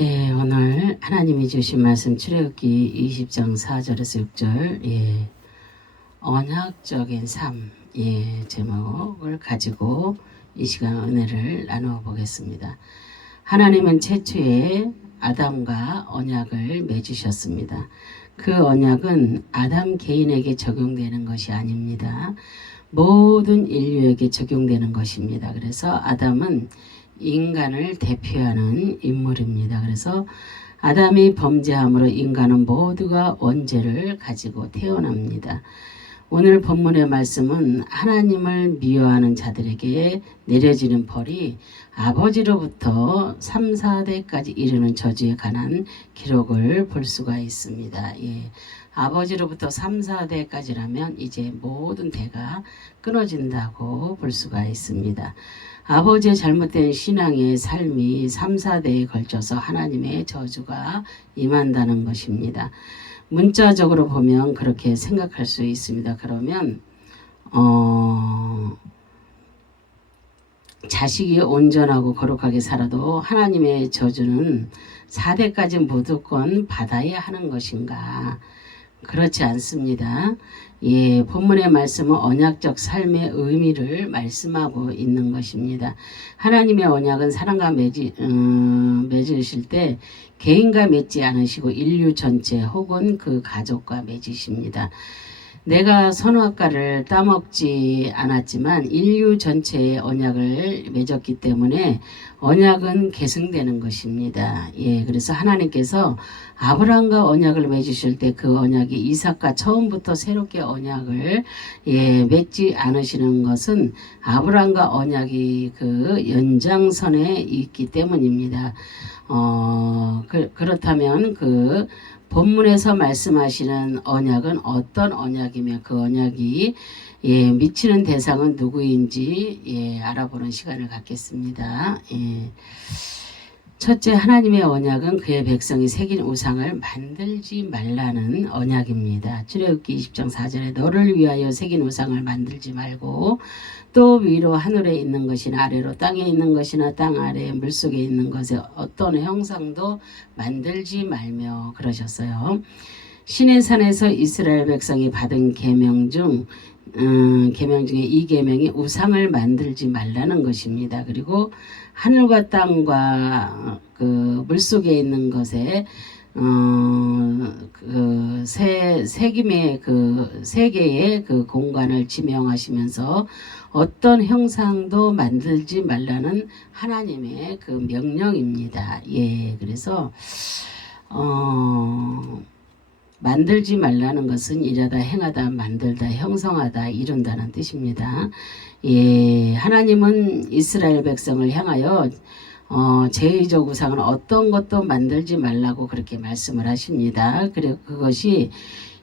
예, 오늘 하나님이 주신 말씀 출애굽기 20장 4절에서 6절, 언약적인 삶, 제목을 가지고 이 시간 은혜를 나누어 보겠습니다. 하나님은 최초에 아담과 언약을 맺으셨습니다. 그 언약은 아담 개인에게 적용되는 것이 아닙니다. 모든 인류에게 적용되는 것입니다. 그래서 아담은 인간을 대표하는 인물입니다. 그래서 아담이 범죄함으로 인간은 모두가 원죄를 가지고 태어납니다. 오늘 본문의 말씀은 하나님을 미워하는 자들에게 내려지는 벌이 아버지로부터 3, 4대까지 이르는 저주에 관한 기록을 볼 수가 있습니다. 아버지로부터 3, 4대까지라면 이제 모든 대가 끊어진다고 볼 수가 있습니다. 아버지의 잘못된 신앙의 삶이 3, 4대에 걸쳐서 하나님의 저주가 임한다는 것입니다. 문자적으로 보면 그렇게 생각할 수 있습니다. 그러면 자식이 온전하고 거룩하게 살아도 하나님의 저주는 4대까지 무조건 받아야 하는 것인가? 그렇지 않습니다. 본문의 말씀은 언약적 삶의 의미를 말씀하고 있는 것입니다. 하나님의 언약은 사람과 맺으실 때 개인과 맺지 않으시고 인류 전체 혹은 그 가족과 맺으십니다. 내가 선악과를 따먹지 않았지만 인류 전체의 언약을 맺었기 때문에 언약은 계승되는 것입니다. 그래서 하나님께서 아브라함과 언약을 맺으실 때 그 언약이 이삭과 처음부터 새롭게 언약을 맺지 않으시는 것은 아브라함과 언약이 그 연장선에 있기 때문입니다. 그렇다면 그 본문에서 말씀하시는 언약은 어떤 언약이며 그 언약이 미치는 대상은 누구인지 알아보는 시간을 갖겠습니다. 첫째, 하나님의 언약은 그의 백성이 새긴 우상을 만들지 말라는 언약입니다. 출애굽기 20장 4절에 너를 위하여 새긴 우상을 만들지 말고 또 위로 하늘에 있는 것이나 아래로 땅에 있는 것이나 땅 아래 물속에 있는 것에 어떤 형상도 만들지 말며 그러셨어요. 시내 산에서 이스라엘 백성이 받은 계명 중에 이 계명이 우상을 만들지 말라는 것입니다. 그리고 하늘과 땅과 그 물속에 있는 것에 그 세김의 그 세계의 그 공간을 지명하시면서 어떤 형상도 만들지 말라는 하나님의 그 명령입니다. 그래서 만들지 말라는 것은 일하다 행하다 만들다 형성하다 이룬다는 뜻입니다. 하나님은 이스라엘 백성을 향하여 제의적 우상은 어떤 것도 만들지 말라고 그렇게 말씀을 하십니다. 그리고 그것이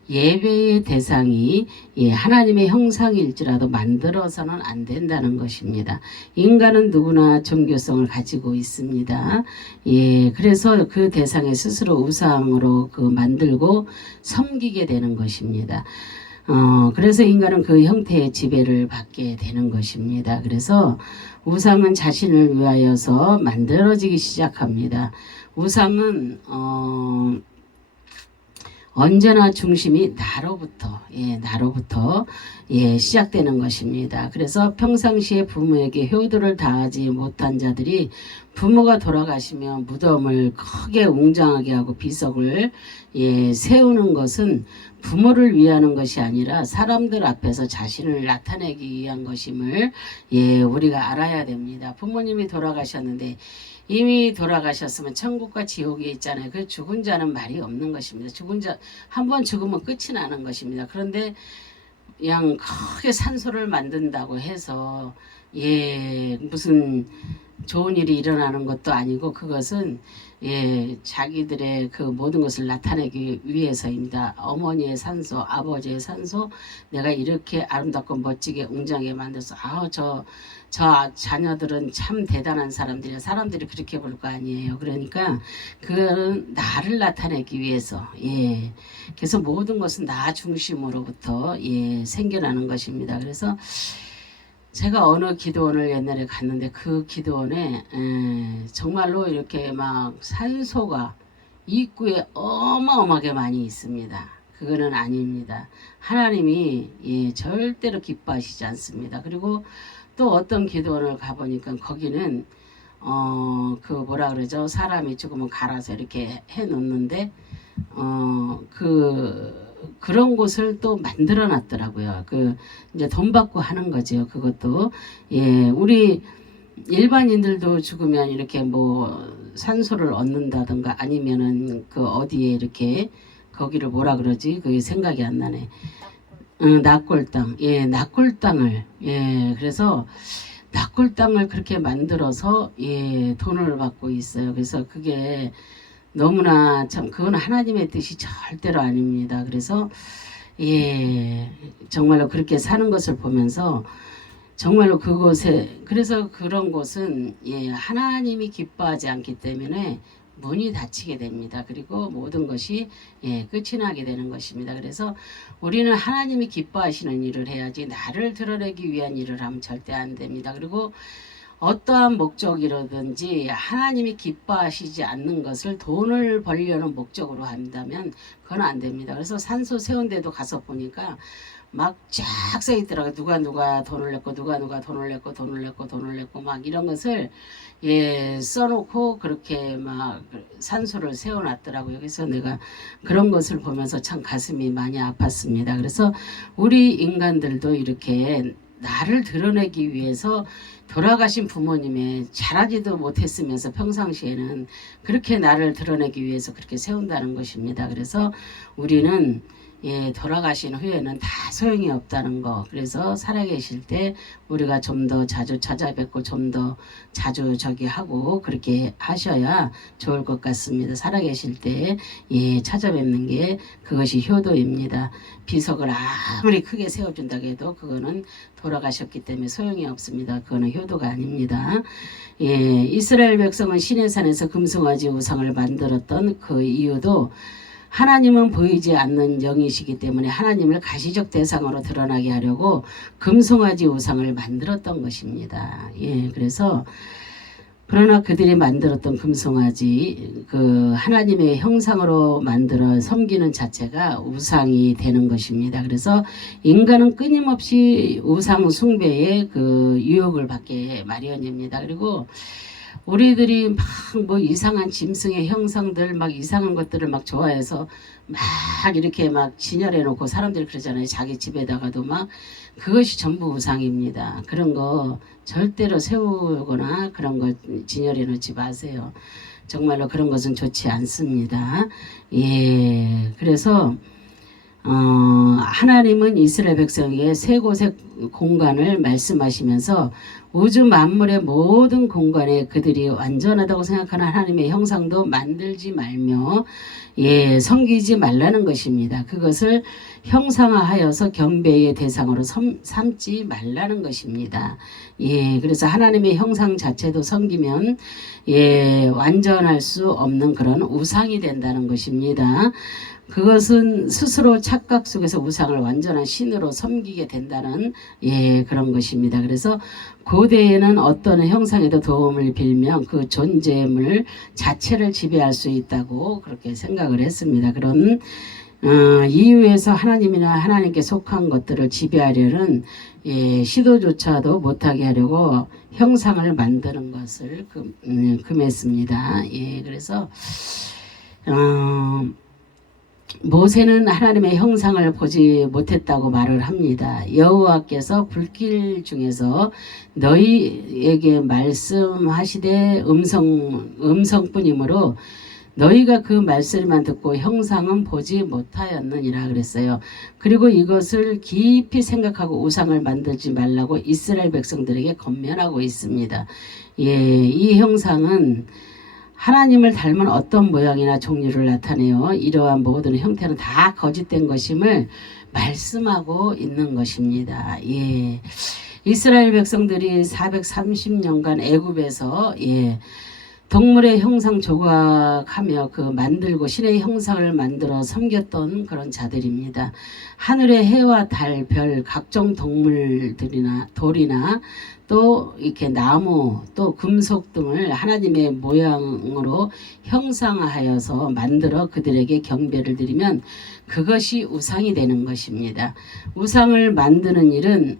예배의 대상이 하나님의 형상일지라도 만들어서는 안 된다는 것입니다. 인간은 누구나 종교성을 가지고 있습니다. 그래서 그 대상에 스스로 우상으로 만들고 섬기게 되는 것입니다. 그래서 인간은 그 형태의 지배를 받게 되는 것입니다. 그래서 우상은 자신을 위하여서 만들어지기 시작합니다. 우상은 언제나 중심이 나로부터 시작되는 것입니다. 그래서 평상시에 부모에게 효도를 다하지 못한 자들이 부모가 돌아가시면 무덤을 크게 웅장하게 하고 비석을 세우는 것은 부모를 위하는 것이 아니라 사람들 앞에서 자신을 나타내기 위한 것임을 우리가 알아야 됩니다. 부모님이 돌아가셨는데 이미 돌아가셨으면 천국과 지옥이 있잖아요. 그 죽은 자는 말이 없는 것입니다. 죽은 자 한 번 죽으면 끝이 나는 것입니다. 그런데 그냥 크게 산소를 만든다고 해서 무슨 좋은 일이 일어나는 것도 아니고 그것은 자기들의 그 모든 것을 나타내기 위해서입니다. 어머니의 산소, 아버지의 산소, 내가 이렇게 아름답고 멋지게 웅장하게 만들어서 저 자녀들은 참 대단한 사람들이야. 사람들이 그렇게 볼 거 아니에요. 그러니까 그거는 나를 나타내기 위해서 그래서 모든 것은 나 중심으로부터 생겨나는 것입니다. 그래서 제가 어느 기도원을 옛날에 갔는데 그 기도원에 정말로 이렇게 막 산소가 입구에 어마어마하게 많이 있습니다. 그거는 아닙니다. 하나님이 절대로 기뻐하시지 않습니다. 그리고 또 어떤 기도원을 가보니까 거기는 그 뭐라 그러죠? 사람이 죽으면 갈아서 이렇게 해 놓는데 그런 곳을 또 만들어 놨더라고요. 이제 돈 받고 하는 거죠. 그것도. 우리 일반인들도 죽으면 이렇게 뭐 산소를 얻는다든가 아니면은 그 어디에 이렇게 거기를 뭐라 그러지? 그게 생각이 안 나네. 낙골당. 낙골당을. 그래서 낙골당을 그렇게 만들어서 돈을 받고 있어요. 그래서 그게 너무나 참 그건 하나님의 뜻이 절대로 아닙니다. 그래서 정말로 그렇게 사는 것을 보면서 정말로 그곳에 그래서 그런 곳은 하나님이 기뻐하지 않기 때문에 문이 닫히게 됩니다. 그리고 모든 것이 끝이 나게 되는 것입니다. 그래서 우리는 하나님이 기뻐하시는 일을 해야지 나를 드러내기 위한 일을 하면 절대 안 됩니다. 그리고 어떠한 목적이라든지 하나님이 기뻐하시지 않는 것을 돈을 벌려는 목적으로 한다면 그건 안 됩니다. 그래서 산소 세운 데도 가서 보니까 막 쫙 써 있더라고요. 누가 돈을 냈고 누가 돈을 냈고 막 이런 것을 써놓고 그렇게 막 산소를 세워놨더라고요. 그래서 내가 그런 것을 보면서 참 가슴이 많이 아팠습니다. 그래서 우리 인간들도 이렇게 나를 드러내기 위해서 돌아가신 부모님의 잘하지도 못했으면서 평상시에는 그렇게 나를 드러내기 위해서 그렇게 세운다는 것입니다. 그래서 우리는 돌아가신 후에는 다 소용이 없다는 거. 그래서 살아계실 때 우리가 좀 더 자주 찾아뵙고 좀 더 자주 저기 하고 그렇게 하셔야 좋을 것 같습니다. 살아계실 때 찾아뵙는 게 그것이 효도입니다. 비석을 아무리 크게 세워준다고 해도 그거는 돌아가셨기 때문에 소용이 없습니다. 그거는 효도가 아닙니다. 이스라엘 백성은 시내산에서 금송아지 우상을 만들었던 그 이유도 하나님은 보이지 않는 영이시기 때문에 하나님을 가시적 대상으로 드러나게 하려고 금송아지 우상을 만들었던 것입니다. 그래서 그러나 그들이 만들었던 금송아지 그 하나님의 형상으로 만들어 섬기는 자체가 우상이 되는 것입니다. 그래서 인간은 끊임없이 우상 숭배의 그 유혹을 받게 마련입니다. 그리고 우리들이 막 뭐 이상한 짐승의 형상들 막 이상한 것들을 막 좋아해서 막 이렇게 막 진열해 놓고 사람들이 그러잖아요. 자기 집에다가도 막 그것이 전부 우상입니다. 그런 거 절대로 세우거나 그런 거 진열해 놓지 마세요. 정말로 그런 것은 좋지 않습니다. 그래서 하나님은 이스라엘 백성에게 세 곳의 공간을 말씀하시면서 우주 만물의 모든 공간에 그들이 완전하다고 생각하는 하나님의 형상도 만들지 말며 섬기지 말라는 것입니다. 그것을 형상화하여서 경배의 대상으로 삼지 말라는 것입니다. 그래서 하나님의 형상 자체도 섬기면 완전할 수 없는 그런 우상이 된다는 것입니다. 그것은 스스로 착각 속에서 우상을 완전한 신으로 섬기게 된다는 그런 것입니다. 그래서 고대에는 어떤 형상에도 도움을 빌면 그 존재물 자체를 지배할 수 있다고 그렇게 생각을 했습니다. 그런 이유에서 하나님이나 하나님께 속한 것들을 지배하려는 시도조차도 못하게 하려고 형상을 만드는 것을 금했습니다. 그래서 모세는 하나님의 형상을 보지 못했다고 말을 합니다. 여호와께서 불길 중에서 너희에게 말씀하시되 음성뿐이므로 너희가 그 말씀만 듣고 형상은 보지 못하였느니라 그랬어요. 그리고 이것을 깊이 생각하고 우상을 만들지 말라고 이스라엘 백성들에게 권면하고 있습니다. 이 형상은 하나님을 닮은 어떤 모양이나 종류를 나타내요. 이러한 모든 형태는 다 거짓된 것임을 말씀하고 있는 것입니다. 이스라엘 백성들이 430년간 애굽에서 동물의 형상 조각하며 그 만들고 신의 형상을 만들어 섬겼던 그런 자들입니다. 하늘의 해와 달, 별, 각종 동물들이나 돌이나 또 이렇게 나무 또 금속 등을 하나님의 모양으로 형상하여서 만들어 그들에게 경배를 드리면 그것이 우상이 되는 것입니다. 우상을 만드는 일은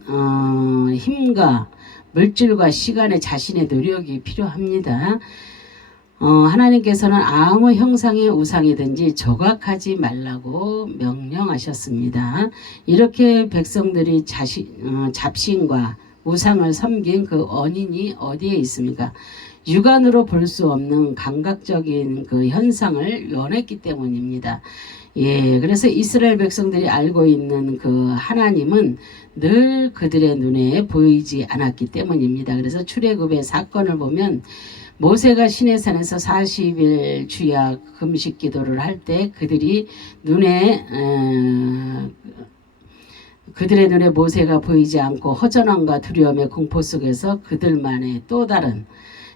힘과 물질과 시간의 자신의 노력이 필요합니다. 하나님께서는 아무 형상의 우상이든지 조각하지 말라고 명령하셨습니다. 이렇게 백성들이 잡신과 우상을 섬긴 그 원인이 어디에 있습니까? 육안으로 볼 수 없는 감각적인 그 현상을 원했기 때문입니다. 예, 그래서 이스라엘 백성들이 알고 있는 그 하나님은 늘 그들의 눈에 보이지 않았기 때문입니다. 그래서 출애굽의 사건을 보면 모세가 시내산에서 40일 주야 금식 기도를 할 때 그들의 눈에 모세가 보이지 않고 허전함과 두려움의 공포 속에서 그들만의 또 다른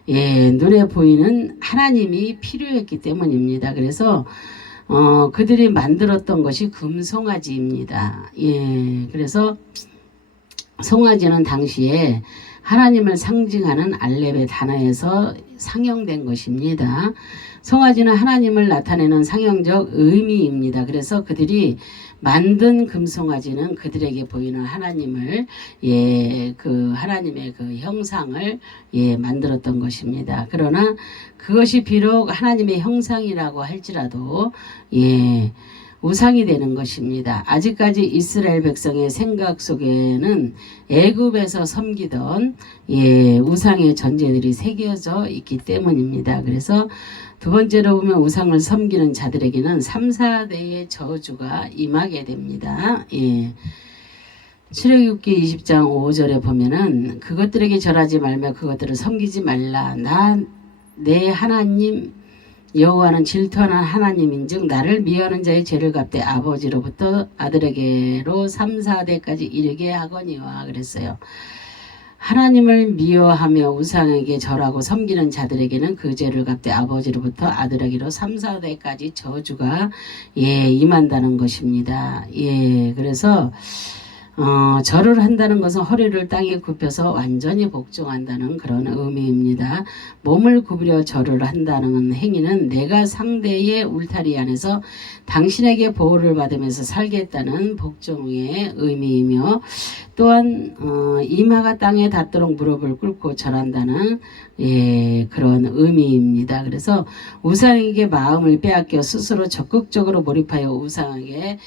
눈에 보이는 하나님이 필요했기 때문입니다. 그래서 그들이 만들었던 것이 금송아지입니다. 그래서 송아지는 당시에 하나님을 상징하는 알렙의 단어에서 상형된 것입니다. 송아지는 하나님을 나타내는 상형적 의미입니다. 그래서 그들이 만든 금송아지는 그들에게 보이는 하나님을 그 하나님의 그 형상을 만들었던 것입니다. 그러나 그것이 비록 하나님의 형상이라고 할지라도 우상이 되는 것입니다. 아직까지 이스라엘 백성의 생각 속에는 애굽에서 섬기던 우상의 전제들이 새겨져 있기 때문입니다. 그래서 두 번째로 보면 우상을 섬기는 자들에게는 3, 4대의 저주가 임하게 됩니다. 출애굽기 20장 5절에 보면은 그것들에게 절하지 말며 그것들을 섬기지 말라. 나 내 하나님 여호와는 질투하는 하나님인즉 나를 미워하는 자의 죄를 갚되 아버지로부터 아들에게로 3, 4대까지 이르게 하거니와 그랬어요. 하나님을 미워하며 우상에게 절하고 섬기는 자들에게는 그 죄를 갚되 아버지로부터 아들에게로 3, 4대까지 저주가 임한다는 것입니다. 그래서 절을 한다는 것은 허리를 땅에 굽혀서 완전히 복종한다는 그런 의미입니다. 몸을 구부려 절을 한다는 행위는 내가 상대의 울타리 안에서 당신에게 보호를 받으면서 살겠다는 복종의 의미이며 또한 이마가 땅에 닿도록 무릎을 꿇고 절한다는 그런 의미입니다. 그래서 우상에게 마음을 빼앗겨 스스로 적극적으로 몰입하여 우상에게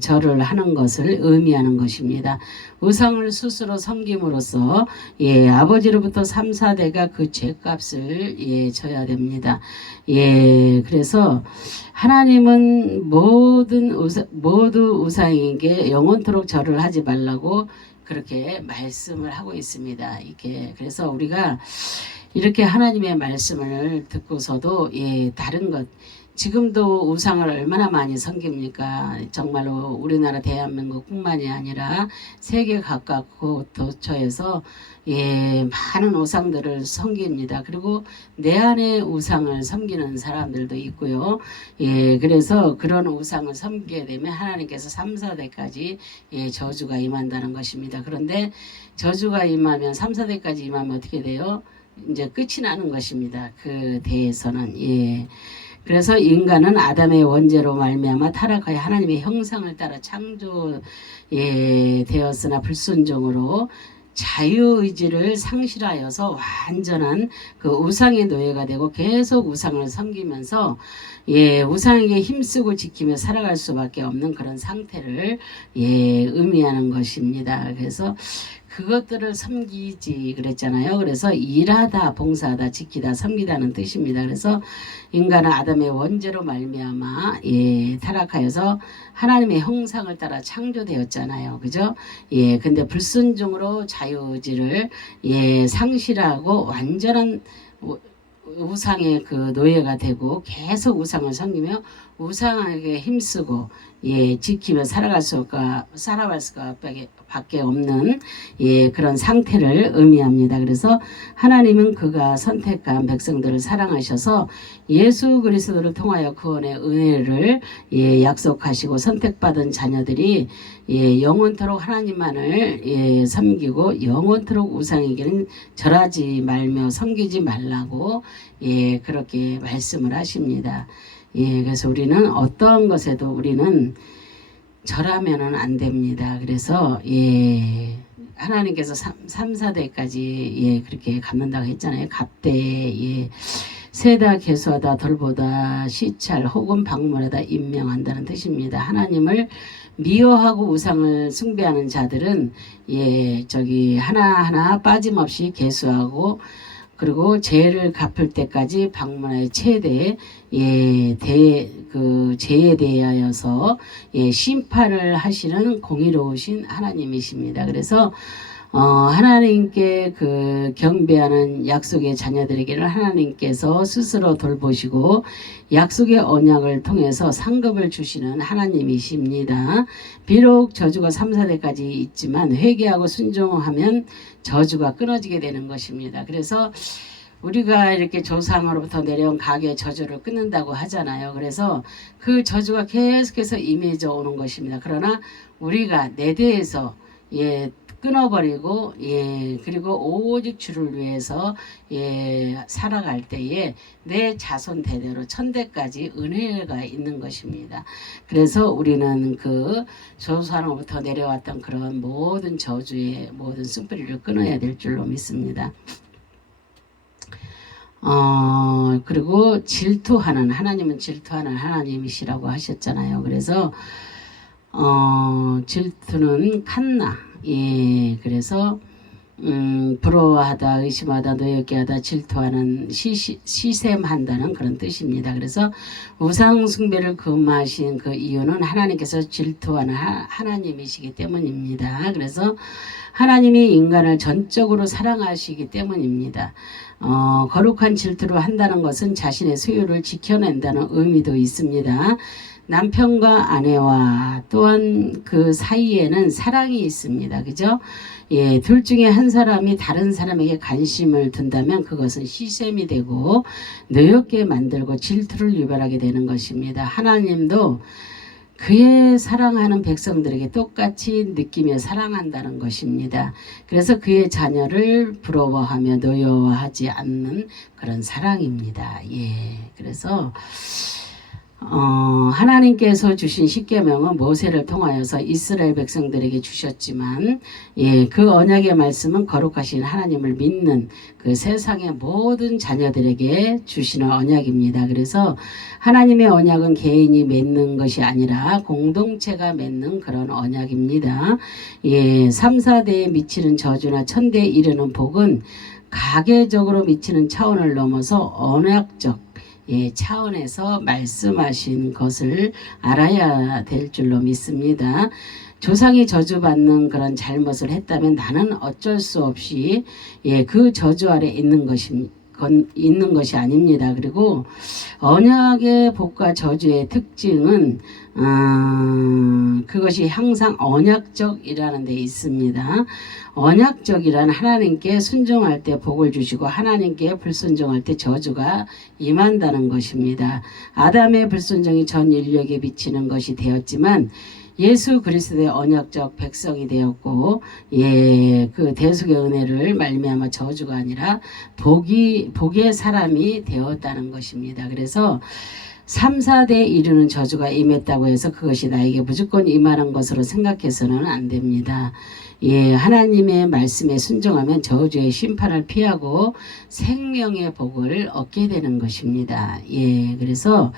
절을 하는 것을 의미하는 것입니다. 우상을 스스로 섬김으로써 아버지로부터 3, 4대가 그 죄값을 져야 됩니다. 그래서 하나님은 모두 우상에게 영원토록 절을 하지 말라고 그렇게 말씀을 하고 있습니다. 그래서 우리가 이렇게 하나님의 말씀을 듣고서도 다른 것 지금도 우상을 얼마나 많이 섬깁니까? 정말로 우리나라 대한민국뿐만이 아니라 세계 각각 도처에서 많은 우상들을 섬깁니다. 그리고 내 안에 우상을 섬기는 사람들도 있고요. 그래서 그런 우상을 섬기게 되면 하나님께서 3, 4대까지 저주가 임한다는 것입니다. 그런데 저주가 임하면 3, 4대까지 임하면 어떻게 돼요? 이제 끝이 나는 것입니다. 그 대에서는 그래서 인간은 아담의 원죄로 말미암아 타락하여 하나님의 형상을 따라 창조되었으나 불순종으로 자유의지를 상실하여서 완전한 그 우상의 노예가 되고 계속 우상을 섬기면서 우상에게 힘쓰고 지키며 살아갈 수밖에 없는 그런 상태를 의미하는 것입니다. 그래서 그것들을 섬기지 그랬잖아요. 그래서 일하다, 봉사하다, 지키다, 섬기다는 뜻입니다. 그래서 인간은 아담의 원죄로 말미암아 타락하여서 하나님의 형상을 따라 창조되었잖아요. 그죠? 근데 불순종으로 자유의지를 상실하고 완전한 우상의 그 노예가 되고 계속 우상을 섬기며 우상에게 힘쓰고 지키며 살아갈 수가 밖에 없는 그런 상태를 의미합니다. 그래서 하나님은 그가 선택한 백성들을 사랑하셔서 예수 그리스도를 통하여 구원의 은혜를 약속하시고 선택받은 자녀들이 영원토록 하나님만을 섬기고 영원토록 우상에게는 절하지 말며 섬기지 말라고 그렇게 말씀을 하십니다. 그래서 우리는 어떤 것에도 우리는 절하면은 안 됩니다. 그래서 하나님께서 3, 4대까지 그렇게 갚는다고 했잖아요. 갑대 세다 계수하다 돌보다 시찰 혹은 방문하다 임명한다는 뜻입니다. 하나님을 미워하고 우상을 숭배하는 자들은 저기 하나하나 빠짐없이 계수하고 그리고 죄를 갚을 때까지 방문하여 최대 그 죄에 대하여서 심판을 하시는 공의로우신 하나님이십니다. 그래서 하나님께 그 경배하는 약속의 자녀들에게는 하나님께서 스스로 돌보시고 약속의 언약을 통해서 상급을 주시는 하나님이십니다. 비록 저주가 3, 4대까지 있지만 회개하고 순종하면 저주가 끊어지게 되는 것입니다. 그래서 우리가 이렇게 조상으로부터 내려온 가계의 저주를 끊는다고 하잖아요. 그래서 그 저주가 계속해서 임해져 오는 것입니다. 그러나 우리가 내 대에서 끊어버리고 그리고 오직 주를 위해서 살아갈 때에 내 자손 대대로 천대까지 은혜가 있는 것입니다. 그래서 우리는 그 조상으로부터 내려왔던 그런 모든 저주의 모든 쓴뿌리를 끊어야 될 줄로 믿습니다. 그리고 질투하는 하나님은 질투하는 하나님이시라고 하셨잖아요. 그래서 질투는 칸나 그래서 부러워하다 의심하다 노엽게 하다 질투하는 시샘한다는 그런 뜻입니다. 그래서 우상 숭배를 금하신 그 이유는 하나님께서 질투하는 하나님이시기 때문입니다. 그래서 하나님이 인간을 전적으로 사랑하시기 때문입니다. 거룩한 질투를 한다는 것은 자신의 소유를 지켜낸다는 의미도 있습니다. 남편과 아내와 또한 그 사이에는 사랑이 있습니다. 그죠? 둘 중에 한 사람이 다른 사람에게 관심을 둔다면 그것은 시샘이 되고 노엽게 만들고 질투를 유발하게 되는 것입니다. 하나님도 그의 사랑하는 백성들에게 똑같이 느끼며 사랑한다는 것입니다. 그래서 그의 자녀를 부러워하며 노여워하지 않는 그런 사랑입니다. 그래서 하나님께서 주신 십계명은 모세를 통하여서 이스라엘 백성들에게 주셨지만 그 언약의 말씀은 거룩하신 하나님을 믿는 그 세상의 모든 자녀들에게 주시는 언약입니다. 그래서 하나님의 언약은 개인이 맺는 것이 아니라 공동체가 맺는 그런 언약입니다. 3, 4대에 미치는 저주나 천대에 이르는 복은 가계적으로 미치는 차원을 넘어서 언약적 차원에서 말씀하신 것을 알아야 될 줄로 믿습니다. 조상이 저주받는 그런 잘못을 했다면 나는 어쩔 수 없이 그 저주 아래 있는 것이 아닙니다. 그리고 언약의 복과 저주의 특징은 그것이 항상 언약적이라는 데 있습니다. 언약적이란 하나님께 순종할 때 복을 주시고 하나님께 불순종할 때 저주가 임한다는 것입니다. 아담의 불순종이 전 인류에게 미치는 것이 되었지만 예수 그리스도의 언약적 백성이 되었고 그 대속의 은혜를 말미암아 저주가 아니라 복의 사람이 되었다는 것입니다. 그래서 3, 4대에 이르는 저주가 임했다고 해서 그것이 나에게 무조건 임하는 것으로 생각해서는 안 됩니다. 하나님의 말씀에 순종하면 저주의 심판을 피하고 생명의 복을 얻게 되는 것입니다. 그래서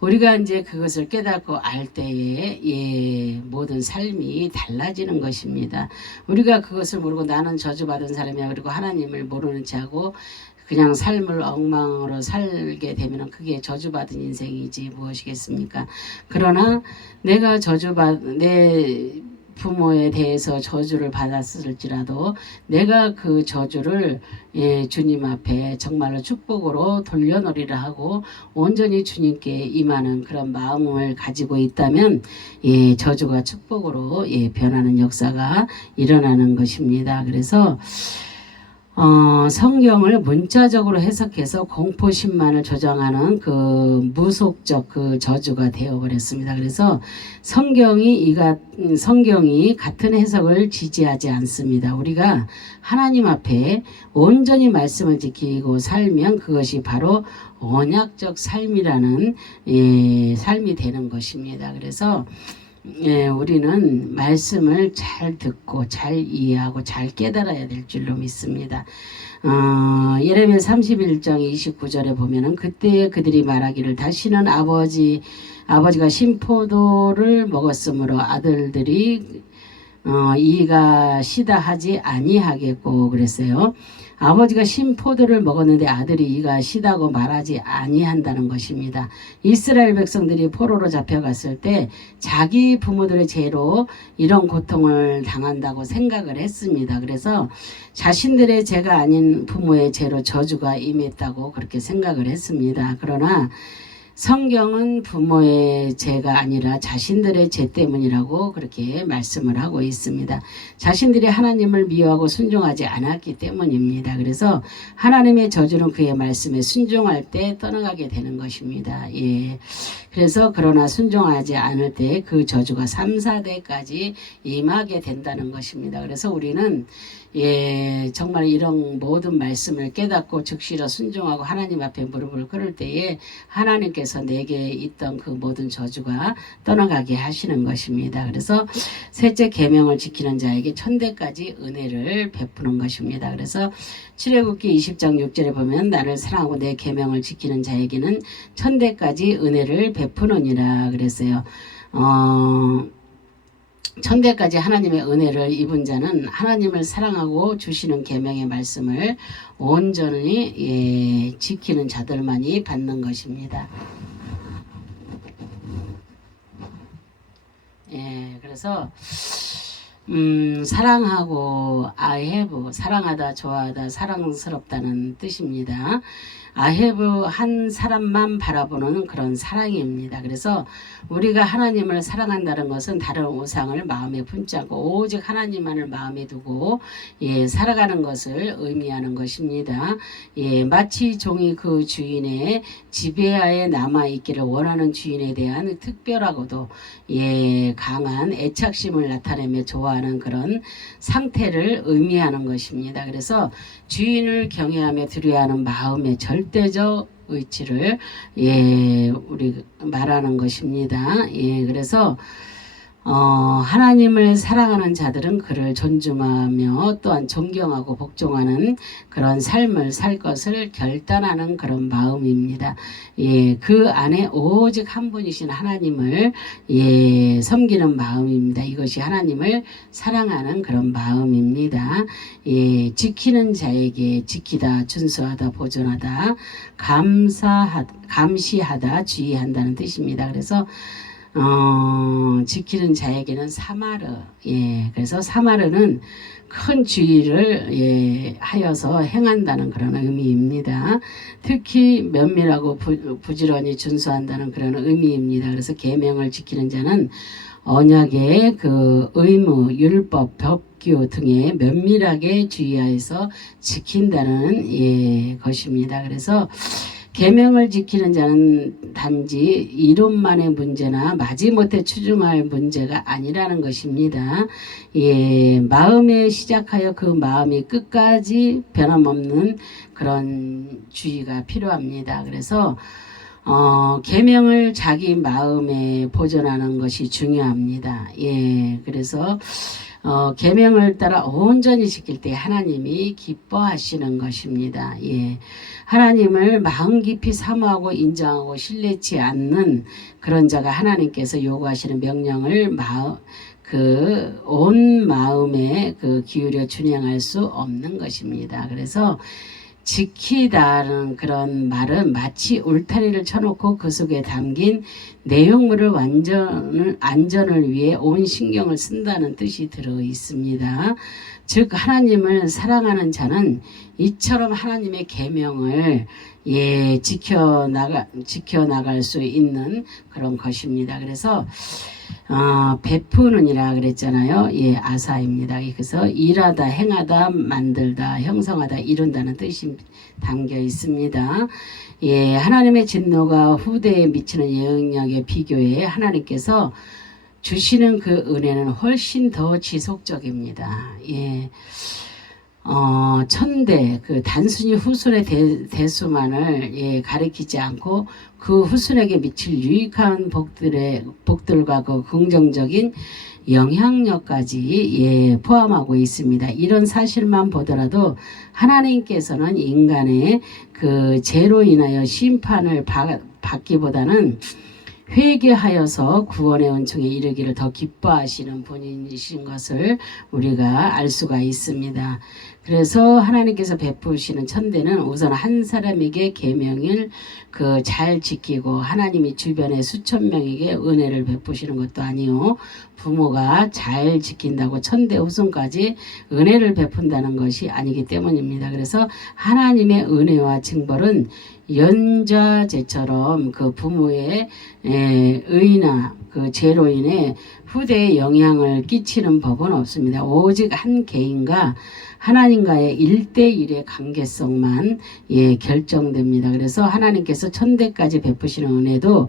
우리가 이제 그것을 깨닫고 알 때에 모든 삶이 달라지는 것입니다. 우리가 그것을 모르고 나는 저주받은 사람이야 그리고 하나님을 모르는 채하고 그냥 삶을 엉망으로 살게 되면 그게 저주받은 인생이지 무엇이겠습니까? 그러나 내가 내 부모에 대해서 저주를 받았을지라도 내가 그 저주를 주님 앞에 정말로 축복으로 돌려놓으리라 하고 온전히 주님께 임하는 그런 마음을 가지고 있다면 저주가 축복으로 변하는 역사가 일어나는 것입니다. 그래서 성경을 문자적으로 해석해서 공포심만을 조장하는 그 무속적 그 저주가 되어버렸습니다. 그래서 성경이 같은 해석을 지지하지 않습니다. 우리가 하나님 앞에 온전히 말씀을 지키고 살면 그것이 바로 언약적 삶이라는 삶이 되는 것입니다. 그래서 우리는 말씀을 잘 듣고 잘 이해하고 잘 깨달아야 될 줄로 믿습니다. 예레미야 31장 29절에 보면은 그때 그들이 말하기를 다시는 아버지가 신포도를 먹었으므로 아들들이 이가 시다 하지 아니하겠고 그랬어요. 아버지가 신포도를 먹었는데 아들이 이가 시다고 말하지 아니한다는 것입니다. 이스라엘 백성들이 포로로 잡혀갔을 때 자기 부모들의 죄로 이런 고통을 당한다고 생각을 했습니다. 그래서 자신들의 죄가 아닌 부모의 죄로 저주가 임했다고 그렇게 생각을 했습니다. 그러나 성경은 부모의 죄가 아니라 자신들의 죄 때문이라고 그렇게 말씀을 하고 있습니다. 자신들이 하나님을 미워하고 순종하지 않았기 때문입니다. 그래서 하나님의 저주는 그의 말씀에 순종할 때 떠나가게 되는 것입니다. 그래서 그러나 순종하지 않을 때 그 저주가 3, 4대까지 임하게 된다는 것입니다. 그래서 우리는 정말 이런 모든 말씀을 깨닫고 즉시로 순종하고 하나님 앞에 무릎을 꿇을 때에 하나님께서 내게 있던 그 모든 저주가 떠나가게 하시는 것입니다. 그래서 셋째 계명을 지키는 자에게 천대까지 은혜를 베푸는 것입니다. 그래서 출애굽기 20장 6절에 보면 나를 사랑하고 내 계명을 지키는 자에게는 천대까지 은혜를 베푸느니라 그랬어요. 천대까지 하나님의 은혜를 입은 자는 하나님을 사랑하고 주시는 계명의 말씀을 온전히 지키는 자들만이 받는 것입니다. 그래서 사랑하고 아헤브 사랑하다 좋아하다 사랑스럽다는 뜻입니다. 아헤브 한 사람만 바라보는 그런 사랑입니다. 그래서 우리가 하나님을 사랑한다는 것은 다른 우상을 마음에 품지 않고 오직 하나님만을 마음에 두고 살아가는 것을 의미하는 것입니다. 마치 종이 그 주인의 지배하에 남아있기를 원하는 주인에 대한 특별하고도 강한 애착심을 나타내며 좋아하는 그런 상태를 의미하는 것입니다. 그래서 주인을 경외하며 두려워하는 마음의 절대적 의지를 우리 말하는 것입니다. 그래서 하나님을 사랑하는 자들은 그를 존중하며 또한 존경하고 복종하는 그런 삶을 살 것을 결단하는 그런 마음입니다. 그 안에 오직 한 분이신 하나님을 섬기는 마음입니다. 이것이 하나님을 사랑하는 그런 마음입니다. 지키는 자에게 지키다, 준수하다, 보존하다, 감시하다, 주의한다는 뜻입니다. 그래서 지키는 자에게는 사마르, 그래서 사마르는 큰 주의를 하여서 행한다는 그런 의미입니다. 특히 면밀하고 부지런히 준수한다는 그런 의미입니다. 그래서 계명을 지키는 자는 언약의 그 의무, 율법, 법규 등에 면밀하게 주의하여서 지킨다는 것입니다. 그래서 계명을 지키는 자는 단지 이론만의 문제나 마지못해 추중할 문제가 아니라는 것입니다. 마음에 시작하여 그 마음이 끝까지 변함없는 그런 주의가 필요합니다. 그래서 계명을 자기 마음에 보존하는 것이 중요합니다. 그래서 계명을 따라 온전히 지킬 때 하나님이 기뻐하시는 것입니다. 하나님을 마음 깊이 사모하고 인정하고 신뢰치 않는 그런 자가 하나님께서 요구하시는 명령을 온 마음에 기울여 준행할 수 없는 것입니다. 그래서 지키다는 그런 말은 마치 울타리를 쳐놓고 그 속에 담긴 내용물을 안전을 위해 온 신경을 쓴다는 뜻이 들어 있습니다. 즉 하나님을 사랑하는 자는 이처럼 하나님의 계명을 지켜나갈 수 있는 그런 것입니다. 그래서 베푸는이라 그랬잖아요. 아사입니다. 그래서 일하다, 행하다, 만들다, 형성하다, 이룬다는 뜻이 담겨 있습니다. 하나님의 진노가 후대에 미치는 영향에 비교해 하나님께서 주시는 그 은혜는 훨씬 더 지속적입니다. 천대, 단순히 후손의 대수만을 가리키지 않고 그 후손에게 미칠 유익한 복들과 그 긍정적인 영향력까지 포함하고 있습니다. 이런 사실만 보더라도 하나님께서는 인간의 그 죄로 인하여 심판을 받기보다는 회개하여서 구원의 은총에 이르기를 더 기뻐하시는 분이신 것을 우리가 알 수가 있습니다. 그래서 하나님께서 베푸시는 천대는 우선 한 사람에게 계명을 잘 지키고 하나님이 주변에 수천 명에게 은혜를 베푸시는 것도 아니요, 부모가 잘 지킨다고 천대 후손까지 은혜를 베푼다는 것이 아니기 때문입니다. 그래서 하나님의 은혜와 징벌은 연좌제처럼 그 부모의 의나 그 죄로 인해 후대에 영향을 끼치는 법은 없습니다. 오직 한 개인과 하나님과의 1대1의 관계성만 결정됩니다. 그래서 하나님께서 천대까지 베푸시는 은혜도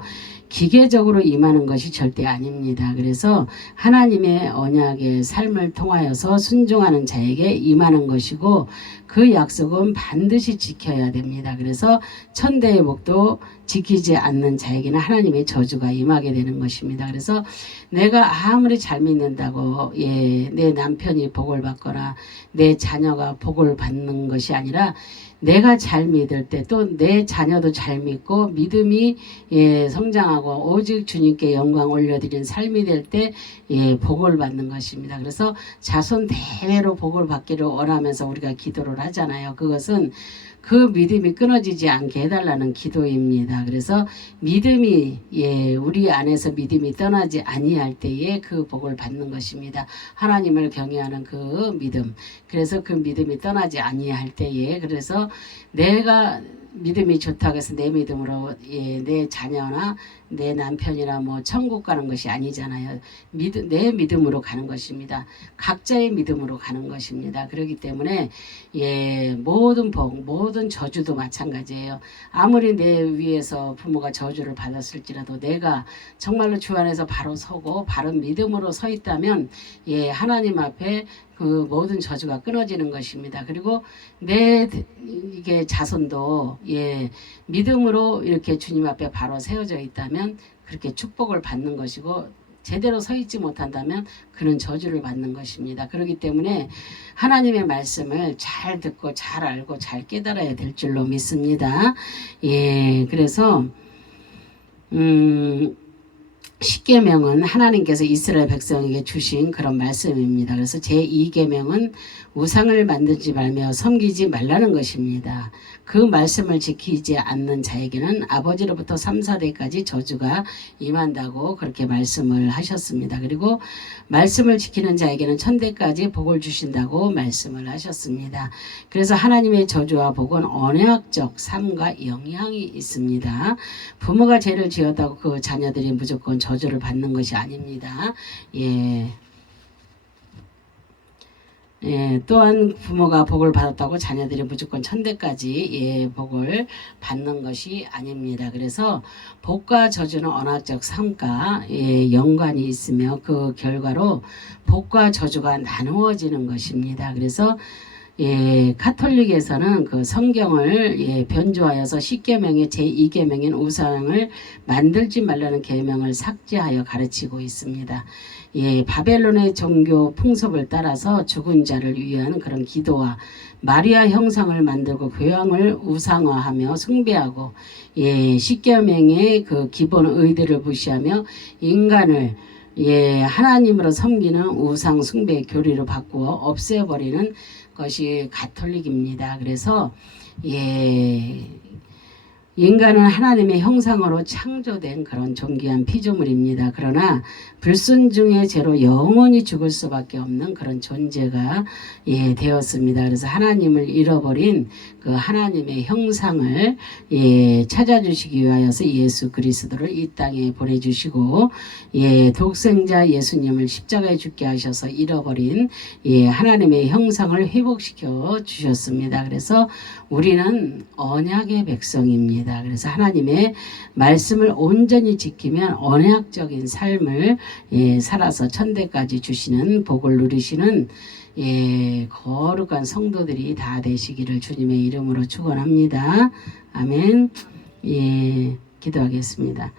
기계적으로 임하는 것이 절대 아닙니다. 그래서 하나님의 언약의 삶을 통하여서 순종하는 자에게 임하는 것이고 그 약속은 반드시 지켜야 됩니다. 그래서 천대의 복도 지키지 않는 자에게는 하나님의 저주가 임하게 되는 것입니다. 그래서 내가 아무리 잘 믿는다고 내 남편이 복을 받거나 내 자녀가 복을 받는 것이 아니라 내가 잘 믿을 때 또 내 자녀도 잘 믿고 믿음이 성장하고 오직 주님께 영광 올려드리는 삶이 될 때 복을 받는 것입니다. 그래서 자손 대대로 복을 받기를 원하면서 우리가 기도를 하잖아요. 그것은 그 믿음이 끊어지지 않게 해달라는 기도입니다. 그래서 믿음이 우리 안에서 믿음이 떠나지 아니할 때에 그 복을 받는 것입니다. 하나님을 경외하는 그 믿음. 그래서 그 믿음이 떠나지 아니할 때에 그래서 내가 믿음이 좋다고 해서 내 믿음으로 내 자녀나 내 남편이나 뭐 천국 가는 것이 아니잖아요. 내 믿음으로 가는 것입니다. 각자의 믿음으로 가는 것입니다. 그렇기 때문에 모든 복, 모든 저주도 마찬가지예요. 아무리 내 위에서 부모가 저주를 받았을지라도 내가 정말로 주 안에서 바로 서고 바른 믿음으로 서 있다면 하나님 앞에 그 모든 저주가 끊어지는 것입니다. 그리고 내 이게 자손도 믿음으로 이렇게 주님 앞에 바로 세워져 있다면 그렇게 축복을 받는 것이고 제대로 서 있지 못한다면 그는 저주를 받는 것입니다. 그렇기 때문에 하나님의 말씀을 잘 듣고 잘 알고 잘 깨달아야 될 줄로 믿습니다. 그래서 십계명은 하나님께서 이스라엘 백성에게 주신 그런 말씀입니다. 그래서 제2계명은 우상을 만들지 말며 섬기지 말라는 것입니다. 그 말씀을 지키지 않는 자에게는 아버지로부터 3, 4대까지 저주가 임한다고 그렇게 말씀을 하셨습니다. 그리고 말씀을 지키는 자에게는 천대까지 복을 주신다고 말씀을 하셨습니다. 그래서 하나님의 저주와 복은 언약적 삶과 영향이 있습니다. 부모가 죄를 지었다고 그 자녀들이 무조건 저주를 받는 것이 아닙니다. 또한 부모가 복을 받았다고 자녀들이 무조건 천대까지 복을 받는 것이 아닙니다. 그래서 복과 저주는 언약적 삶과 연관이 있으며 그 결과로 복과 저주가 나누어지는 것입니다. 그래서 카톨릭에서는 그 성경을 변조하여서 10계명의 제2계명인 우상을 만들지 말라는 계명을 삭제하여 가르치고 있습니다. 바벨론의 종교 풍습을 따라서 죽은 자를 위한 그런 기도와 마리아 형상을 만들고 교황을 우상화하며 숭배하고 10계명의 그 기본 의들을 무시하며 인간을 하나님으로 섬기는 우상 숭배의 교리로 바꾸어 없애버리는 것이 가톨릭입니다. 그래서 인간은 하나님의 형상으로 창조된 그런 존귀한 피조물입니다. 그러나 불순종의 죄로 영원히 죽을 수밖에 없는 그런 존재가 되었습니다. 그래서 하나님을 잃어버린 그 하나님의 형상을 찾아주시기 위하여서 예수 그리스도를 이 땅에 보내주시고 독생자 예수님을 십자가에 죽게 하셔서 잃어버린 하나님의 형상을 회복시켜 주셨습니다. 그래서 우리는 언약의 백성입니다. 그래서 하나님의 말씀을 온전히 지키면 언약적인 삶을 살아서 천대까지 주시는 복을 누리시는 거룩한 성도들이 다 되시기를 주님의 이름으로 축원합니다. 아멘. 기도하겠습니다.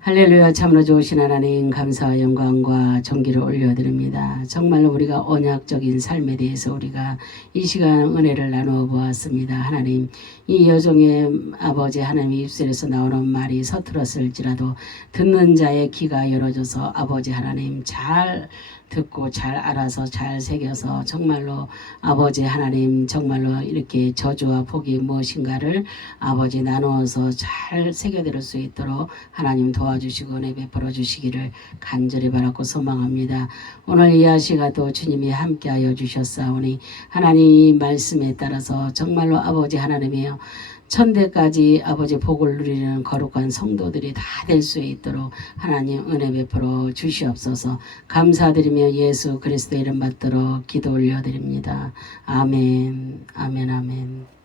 할렐루야. 참으로 좋으신 하나님, 감사와 영광과 존귀를 올려드립니다. 정말로 우리가 언약적인 삶에 대해서 우리가 이 시간 은혜를 나누어 보았습니다. 하나님, 이 여종의 아버지 하나님의 입술에서 나오는 말이 서툴었을지라도 듣는 자의 귀가 열어져서 아버지 하나님 잘 듣고 잘 알아서 잘 새겨서 정말로 아버지 하나님 정말로 이렇게 저주와 복이 무엇인가를 아버지 나누어서 잘 새겨들을 수 있도록 하나님 도와주시고 은혜 베풀어 주시기를 간절히 바라고 소망합니다. 오늘 이 시간도 주님이 함께하여 주셨사오니 하나님 이 말씀에 따라서 정말로 아버지 하나님이여 천대까지 아버지 복을 누리는 거룩한 성도들이 다 될 수 있도록 하나님 은혜 베풀어 주시옵소서. 감사드리며 예수 그리스도 이름 받들어 기도 올려드립니다. 아멘. 아멘. 아멘.